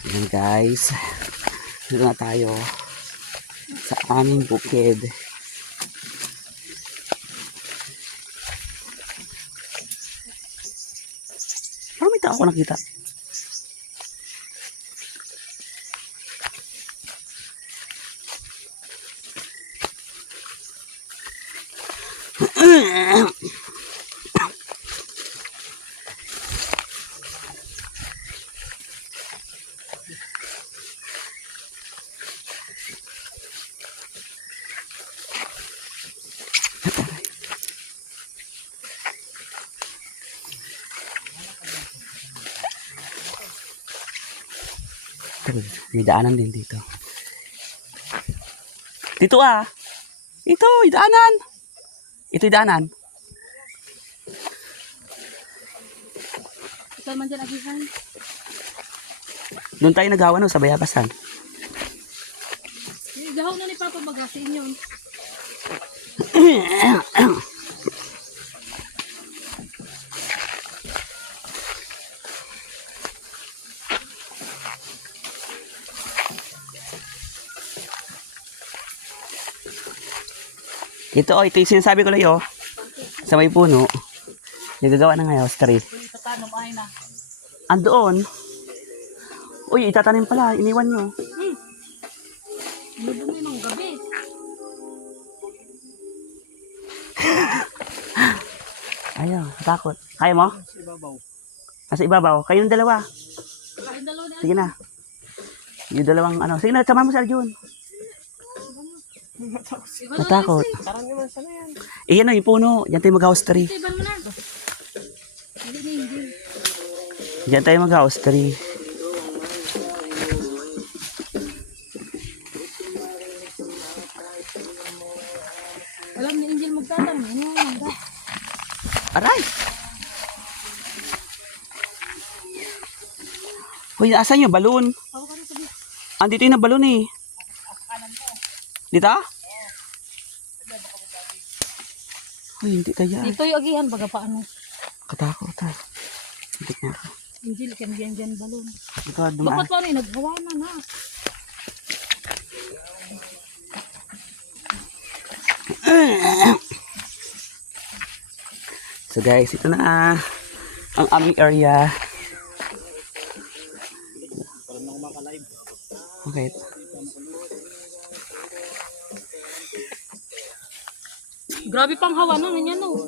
Ayan guys, dito na tayo sa aming bukid. Parang may tao ako nakita. May daanan din dito. Dito ah. Ito, daanan. Ito daanan. Ikaw man dyan agihan. Doon tayo nagawa no, sa Bayabasan. Gahaw na ni Papa bagasin yun. Ito oh, ito yung sinasabi ko lang oh. Sa may puno. Nagagawa na ngayon, street. Itatanong ay na. Andoon. Uy, itatanim pala. Iniwan nyo. Lubong yun ng gabi. Ayaw, takot. Kaya mo? Sa ibabaw. Nasa ibabaw. Kayong dalawa. Kain dalawa na. Sige na. Yung dalawang ano. Sige na, sama mo si Arjun. Natakot. Parang naman sana yan. Iyan o, yung puno. Diyan tayo mag-house tree. Iban mo na. Hindi. Diyan tayo mag-house tree. Alam ni Angel magtatanong. Ano nga? Aray! Uy, asan yung balon? Andito yung na balon eh. Dito? Uy, hindi kaya. Dito yung agihan baga paano. Katakot ha. Hindi niya ako. Angel kan dyan balon. Ikaw, dumaan. Bakit paano yung naghawa na. So guys, ito na ang aming area. Okay. Grabe pang hawa na ganyan no.